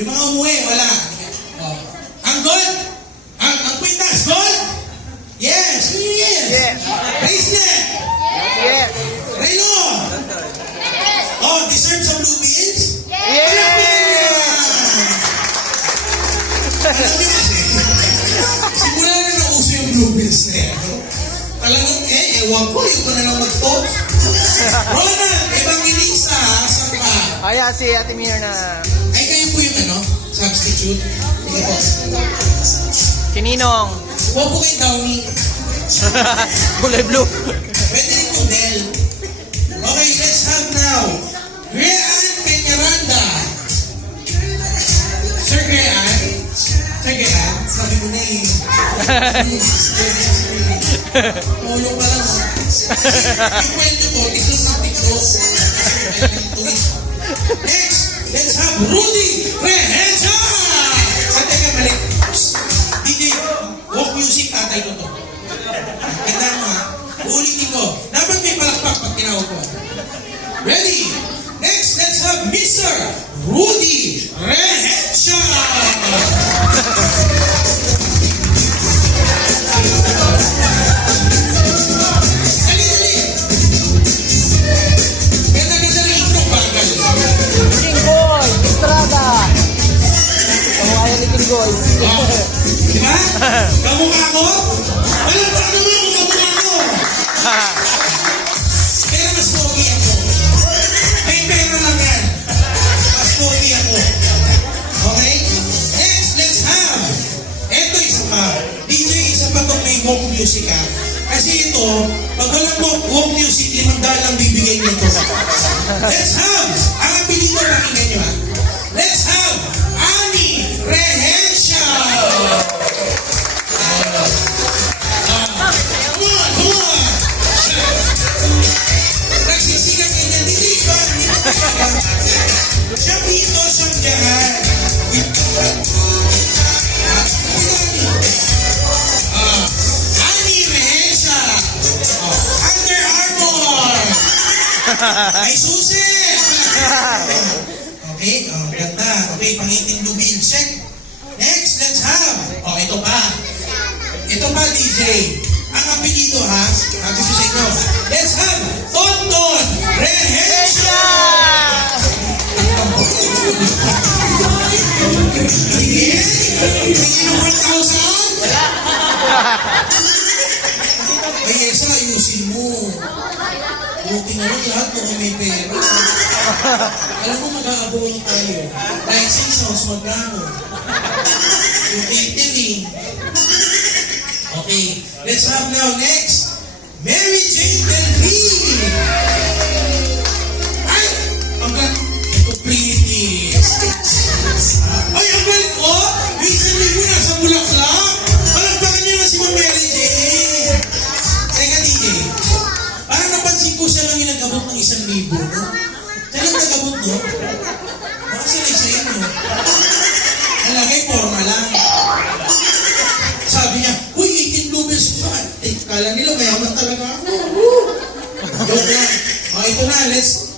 Yung mga umuwi, wala. Oh. Ang gold? Ang kwintas, gold? Yes! Yes! Yes. Bracelet! Yes. Relo! Oh, dessert sa Blue Beans? Yes. Alam niyo kasi, simula na nauso yung Blue Beans na yan. No? Talagang, ewan ko, yung ko na lang mag-talk. Ronald, Evangelista, saan ka? Ayan si Ate Mir na Ay, kayo po yung ano? Substitute? Sige po. Kininong. Huwag po kayo Downy. Kulay blue. Pwede rin yung Del. Okay, let's have now. Rian Peñaranda. Sir Rian. Sir Rian, sabi mo na eh. Tulong pa lang. Yung kwento ko, tiktok na tiktok. Next, let's have Rudy Reheja. Teka, mali. DJ, walk music, tatay ko to. Ganda mo ha. Uulitin ko. Dapat may palakpak pag tinawag ko. Ready? Next, let's have Mr. Rudy Reheja. Dali. Ganda-ganda rin intro, bagal. Kingboy. Estrada. Kamuhayan ni Kingboy. Diba? Kamukha ko? Walang paano mo kung kamukha ko. Pero mas pogi ako. May pera lang yan. Mas pogi ako. Okay? Next, let's have. Ito isa pa. DJ, isa pa itong may walk music ha. Kasi ito, pag walang walk music, 500 lang bibigay niyo ito. Let's have. Ang apelido pakinggan nyo ha. Let's have Ani Rehencia. Come on! Nagsisigang ganyan, hindi ba? Siya dito, siya dyan. Ani Rehencia. Under Armour. Ay susi. Okay, ganda. Okay, pangiting dubil. Check. Next, let's have. Ito pa. Ito pa, DJ. Ang apelido ha, sabi ko sa inyo. Let's have Tonton Rehencia! Sige? Hindi yung 1,000? Ay, Esa, ayusin mo. Buti na lang lahat mo kung may pera. Alam mo, mag-aabono tayo. License house, magkano? Yung catering. Okay, let's have now next, Mary Jane Delphine. Ay, ito pretty. Ay, ang galing ko. Recently ko nasa Bulaklak. Palagpakan niyo na si Mary Jane. Teka, DJ. Parang napansin ko siya lang yung nag-abot ng 1,000, no? Siya lang nag-abot, no? Baka sanay sa inyo. Ang lagay, forma lang. Sabi niya, uy, 18 lubes pa. Kala nila, mayaman talaga ako. Joke lang. Ito na, let's